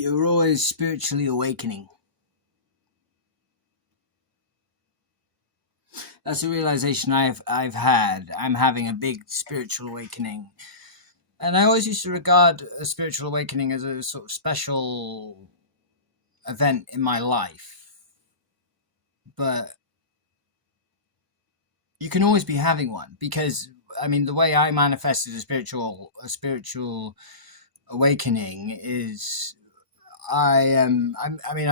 You're always spiritually awakening. That's a realization I've had. I'm having a big spiritual awakening. And I always used to regard a spiritual awakening as a sort of special event in my life. But you can always be having one because the way I manifested a spiritual awakening is I'm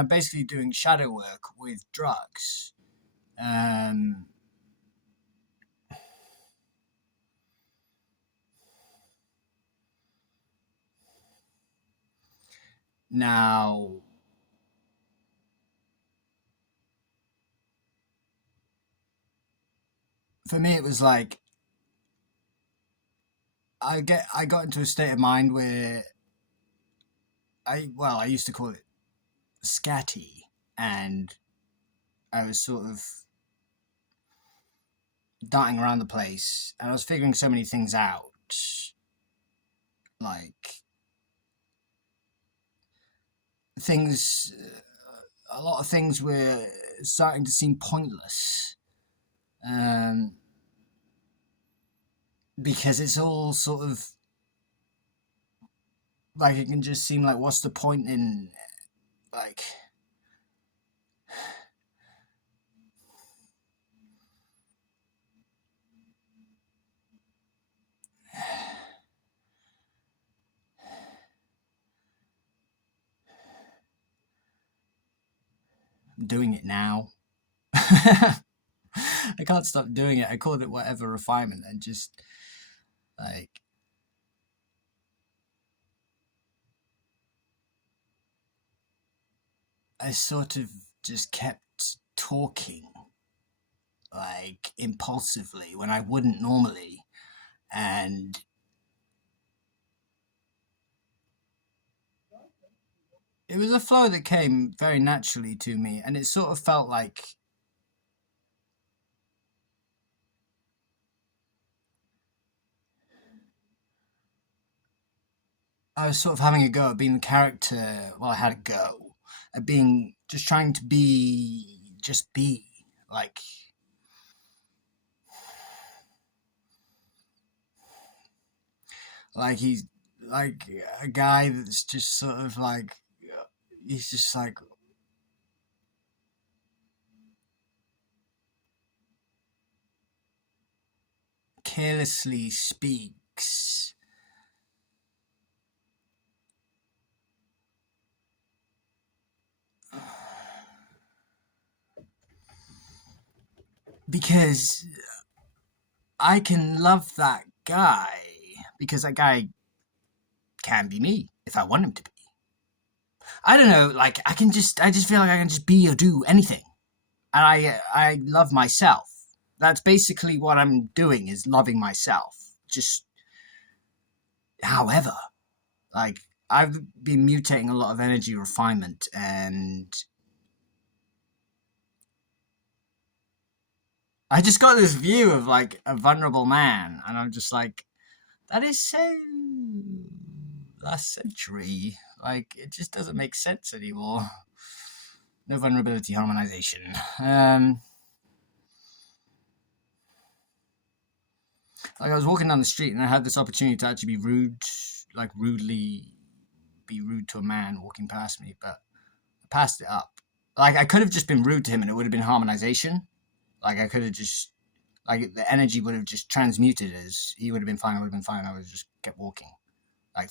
basically doing shadow work with drugs. Um, Now, for me, it was like I got into a state of mind where I used to call it scatty, and I was sort of darting around the place, and I was figuring so many things out, like things. A lot of things were starting to seem pointless, um, because it's all sort of like it can just seem like what's the point in like doing it now. I can't stop doing it. I called it whatever refinement, and just like I sort of just kept talking like impulsively when I wouldn't normally, and it was a flow that came very naturally to me, and it sort of felt like I was sort of having a go at being the character. Well, I had a go at being just trying to be like he's like a guy that's just sort of like he's just like carelessly speaks because I can love that guy because that guy can be me if I want him to be. I don't know, like I just feel like I can just be or do anything. And I love myself. That's basically what I'm doing is loving myself. Just however, like I've been mutating a lot of energy refinement, and I just got this view of like a vulnerable man, and I'm just like, that is so last century. Like it just doesn't make sense anymore. No vulnerability harmonization. Like I was walking down the street and I had this opportunity to actually be rude, like rudely be rude to a man walking past me, but I passed it up. Like I could have just been rude to him and it would have been harmonization. Like I could have just like the energy would have just transmuted as he would have been fine, I would have been fine, I would have just kept walking. Like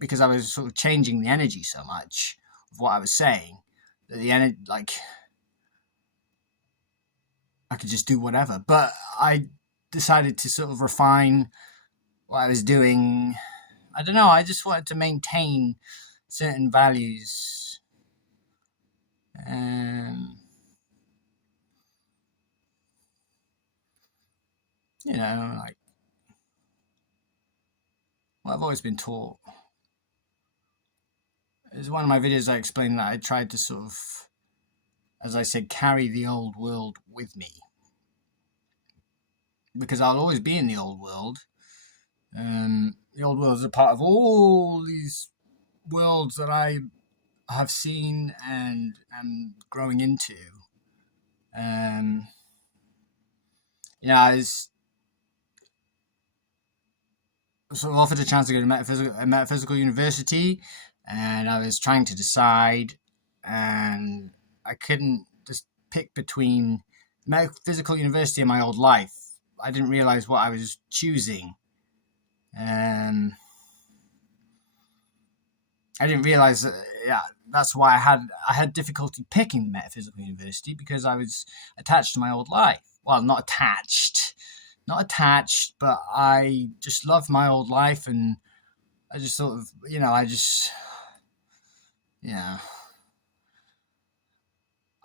because I was sort of changing the energy so much of what I was saying that the energy like I could just do whatever. But I decided to sort of refine what I was doing. I don't know. I just wanted to maintain certain values. Um, like what I've always been taught. It's one of my videos I explained that I tried to sort of, as I said, carry the old world with me. Because I'll always be in the old world. The old world is a part of all these worlds that I have seen and am growing into. Um, I was sort of offered a chance to go to metaphysical university, and I was trying to decide, and I couldn't just pick between metaphysical university and my old life. I didn't realize what I was choosing. I didn't realize that. Yeah, that's why I had difficulty picking the metaphysical university, because I was attached to my old life. Well, not attached, but I just loved my old life, and I just sort of, yeah, I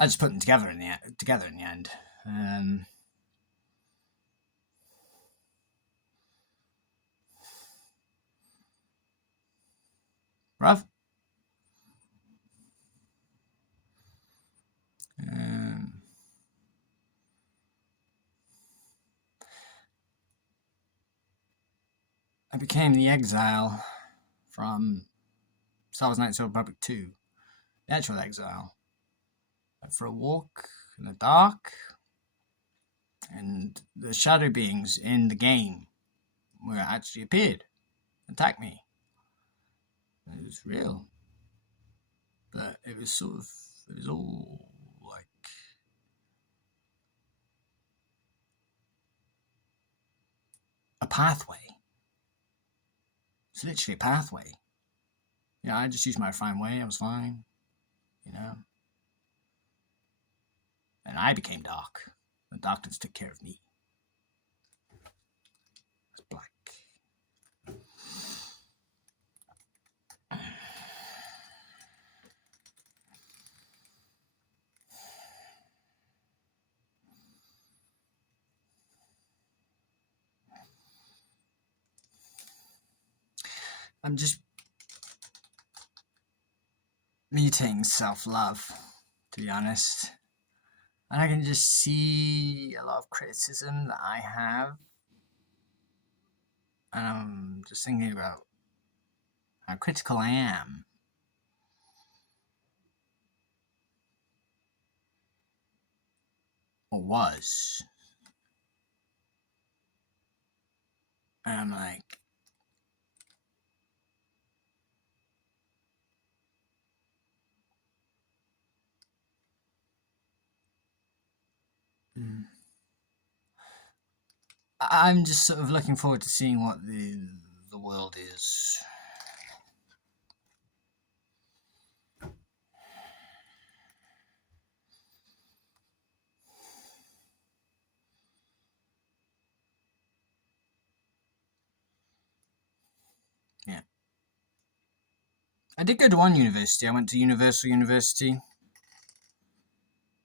just put them together in the end. Rough. Um, I became the exile from Star Wars Knights of the Republic 2, the actual exile. Went for a walk in the dark, and the shadow beings in the game were actually appeared, attacked me. It was real, but it was all like a pathway. It's literally a pathway. I just used my refined way. I was fine, you know. And I became dark. The darkness took care of me. It's black. I'm just meeting self-love, to be honest. And I can just see a lot of criticism that I have. And I'm just thinking about how critical I am. Or was. And I'm like, I'm just sort of looking forward to seeing what the world is. Yeah. I did go to one university. I went to Universal University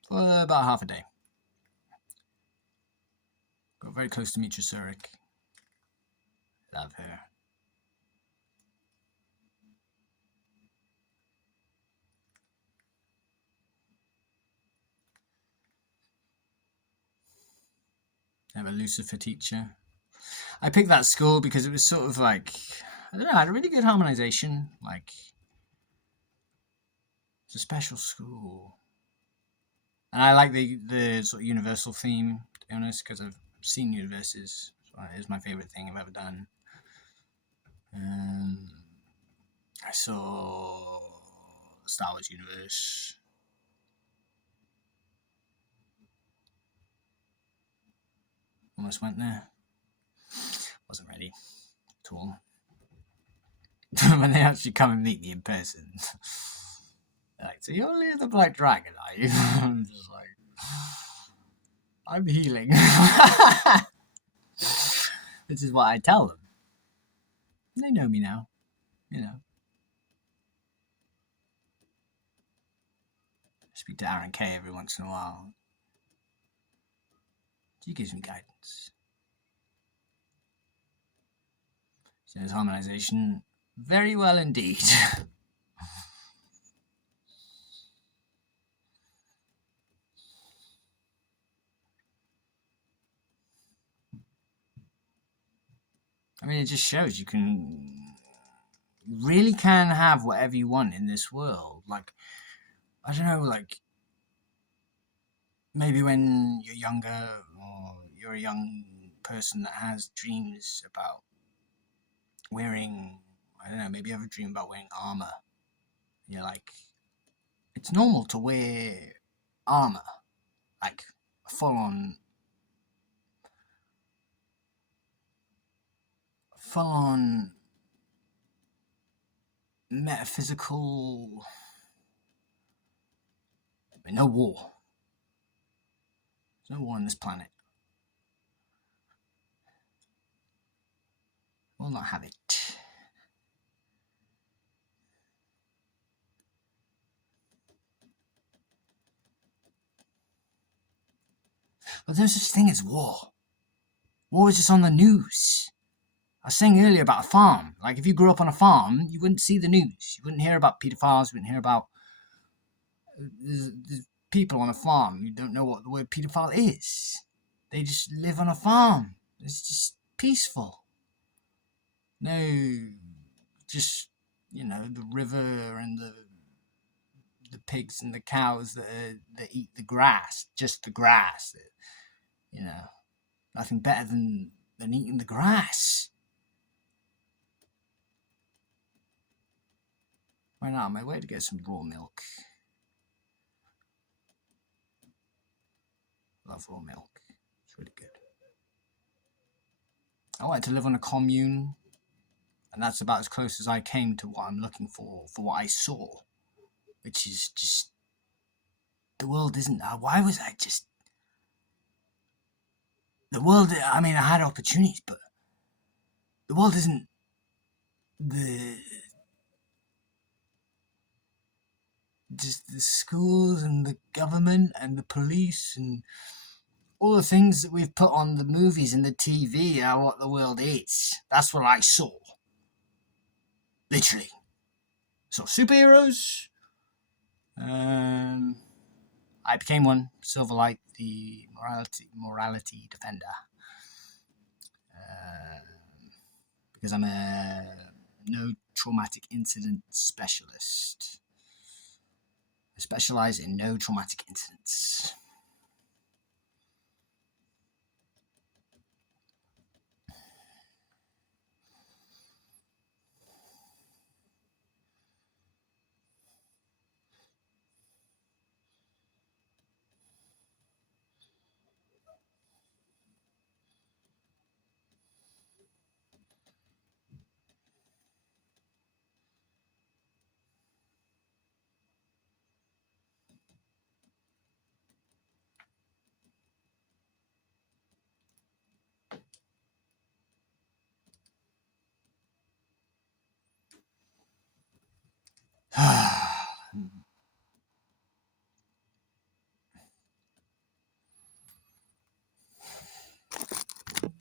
for about half a day. Got very close to Mitra Surik. Love her. I have a Lucifer teacher. I picked that school because it was sort of like, I don't know, I had a really good harmonization. Like, it's a special school. And I like the sort of universal theme, to be honest, because I've seen universes. So it's my favorite thing I've ever done. I saw the Star Wars universe. Almost went there. Wasn't ready at all. When they actually come and meet me in person, they're like, so you're only the Black Dragon, are you? I'm just like, I'm healing. This is what I tell them. They know me now, I speak to Aaron Kay every once in a while. She gives me guidance. She knows harmonization very well indeed. I mean, it just shows you can You really can have whatever you want in this world. Like, I don't know, like, maybe when you're younger or you're a young person that has dreams about wearing, I don't know, maybe you have a dream about wearing armor. And you're like, it's normal to wear armor, like full on metaphysical. No war. There's no war on this planet. We'll not have it. But there's such thing as war. War is just on the news. I was saying earlier about a farm. Like, if you grew up on a farm, you wouldn't see the news. You wouldn't hear about pedophiles. You wouldn't hear about there's people on a farm. You don't know what the word pedophile is. They just live on a farm. It's just peaceful. No, just, the river and the pigs and the cows that eat the grass, just the grass. Nothing better than eating the grass. Right now, on my way to get some raw milk. Love raw milk. It's really good. I wanted to live on a commune, and that's about as close as I came to what I'm looking for what I saw, which is just, the world isn't, why was I just, the world, I mean, I had opportunities, but the world isn't just the schools and the government and the police and all the things that we've put on the movies and the TV are what the world is. That's what I saw. Literally. So superheroes. I became one. Silverlight, the morality defender. Because I'm a no traumatic incident specialist. I specialize in no traumatic incidents.